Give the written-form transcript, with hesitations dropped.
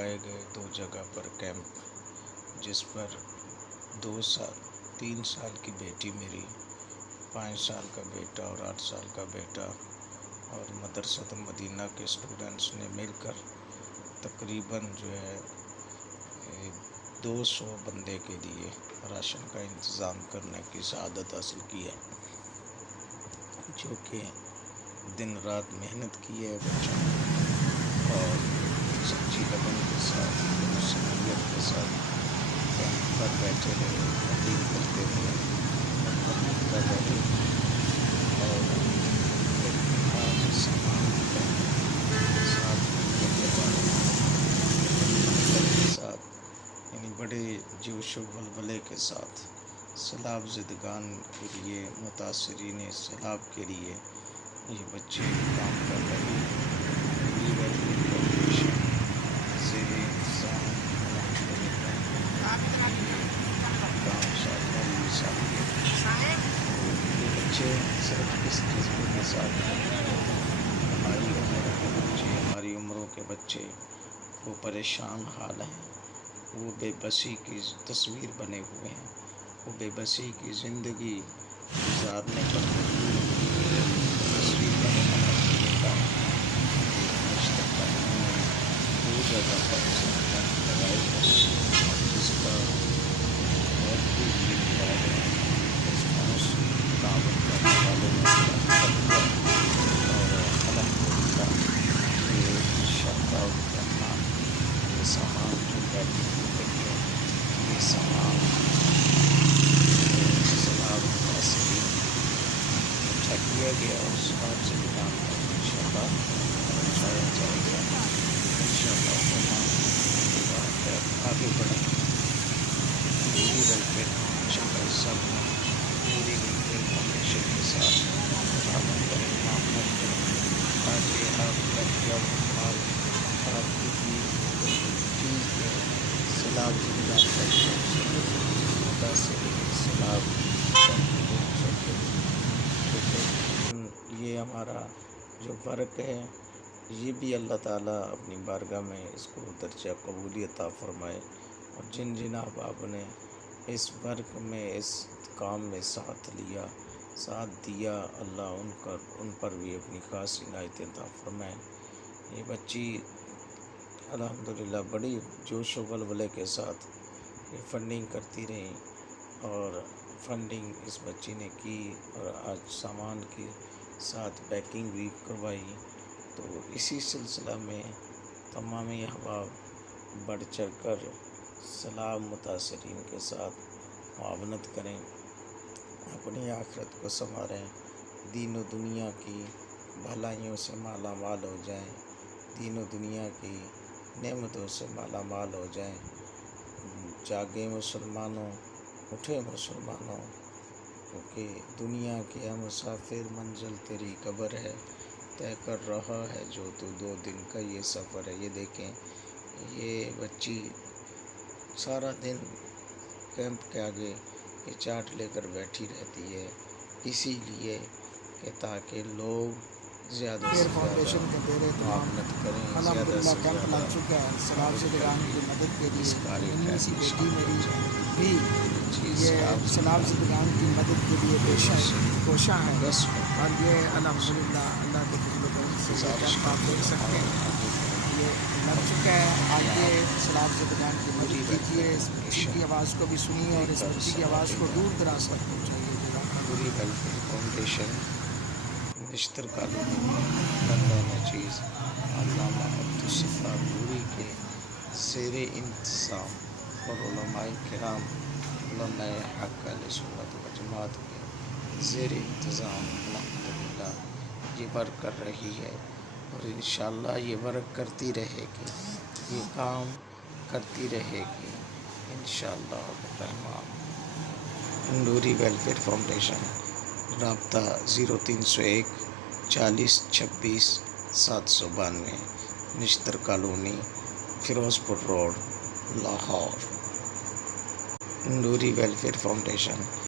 لگائے گئے 2 جگہ پر کیمپ، جس پر 3 سال کی بیٹی میری، 5 سال کا بیٹا اور 8 سال کا بیٹا اور مدرسۃ المدینہ کے اسٹوڈنٹس نے مل کر تقریباً 200 بندے کے لیے راشن کا انتظام کرنے کی سعادت حاصل کی ہے، جو کہ دن رات محنت کی ہے بچوں نے، اور سچی لگن کے ساتھ، صلاحیت کے ساتھ کیمپ پر بیٹھے رہے، فنڈنگ کرتے رہے، محنت کر رہے، اور آج سامان کے ساتھ یعنی بڑے جوش و ولولے کے ساتھ سیلاب زدگان کے لیے، متاثرین سیلاب کے لیے یہ بچے کام کر رہے ہیں۔ زیر انتظام کام یہ بچے صرف کس جذبے کے ساتھ ہماری عمروں کے بچے وہ پریشان حال ہیں، وہ بے بسی کی تصویر بنے ہوئے ہیں، وہ بے بسی کی زندگی گزارنے پر تصویر بنے ہوتا ہے۔ دو جگہ پر لگائے گئے، جس کا بہت ہی رسپانس دعوت کرنے والوں نے اور الحمدللہ یہ شرکاء الرحمن، یہ سامان جو پیکنگ کی گئی ہے، یہ سامان سیلاب متاثرین اکٹھا کیا گیا اور سیلاب سے دکان پر انشاءاللہ پہنچایا جائے گا۔ انشاءاللہ آگے بڑھیں، پوری ویلفیئر فاؤنڈیشن کا حصہ بنیں، پوری ویلفیئر فاؤنڈیشن کے ساتھ تعاون کریں، معاونت کریں، تاکہ آپ کا جب مال آپ کی چیز کے سیلاب زدگان تک پہنچ سکے، متاثرین سیلاب تک پہنچ سکے۔ یہ ہمارا جو ورک ہے، یہ بھی اللہ تعالیٰ اپنی بارگاہ میں اس کو درجہ قبولیت عطا فرمائے، اور جن احباب نے اس ورک میں، اس کام میں ساتھ دیا، اللہ ان پر بھی اپنی خاص عنایت عطا فرمائے۔ یہ بچی الحمدللہ بڑی جوش و ولولے کے ساتھ یہ فنڈنگ کرتی رہی، اور فنڈنگ اس بچی نے کی، اور آج سامان کی ساتھ پیکنگ بھی کروائی۔ تو اسی سلسلہ میں تمام احباب بڑھ چڑھ کر سیلاب متاثرین کے ساتھ معاونت کریں، اپنی آخرت کو سنواریں، دین و دنیا کی بھلائیوں سے مالا مال ہو جائیں، دین و دنیا کی نعمتوں سے مالا مال ہو جائیں۔ جاگیں مسلمانوں، اٹھے مسلمانوں، کیونکہ دنیا کے مسافر، منزل تیری قبر ہے، طے کر رہا ہے جو تو 2 دن کا یہ سفر ہے۔ یہ دیکھیں، یہ بچی سارا دن کیمپ کے آگے یہ چارٹ لے کر بیٹھی رہتی ہے، اسی لیے کہ تاکہ لوگ زیادہ سے زیادہ معاونت کریں، زیادہ سے زیادہ سیلاب زدگان کی مدد کے لیے سی بیٹی میری بھی سیلاب زدگان کی مدد کے لیے کوشاں ہے، اور یہ الحمدللہ اللہ کے فضل و کرم سے کیمپ آپ دیکھ سکتے ہیں، یہ لگ چکا ہے۔ آگے سیلاب زدگان کی مدد کیجیے، اس بچی کی آواز کو بھی سنیے، اور اس بچی کی آواز کو دور دراز تک پہنچائیے۔ پوری ویلفیئر فاؤنڈیشن، نشتر کالونی، بندہ نچیز، علامہ عبدالستار نوری کے زیر انتظام، اور علماء کرام، علماء حق اہل سنت و جماعت کے زیر انتظام الحمدللہ یہ ورک کر رہی ہے، اور انشاءاللہ یہ ورک کرتی رہے گی، یہ کام کرتی رہے گی انشاءاللہ الرحمن۔ نوری ویلفیئر فاؤنڈیشن، رابطہ 0301 40 26 792، نشتر کالونی، فیروز پور روڈ، لاہور۔ نوری ویلفیئر فاؤنڈیشن۔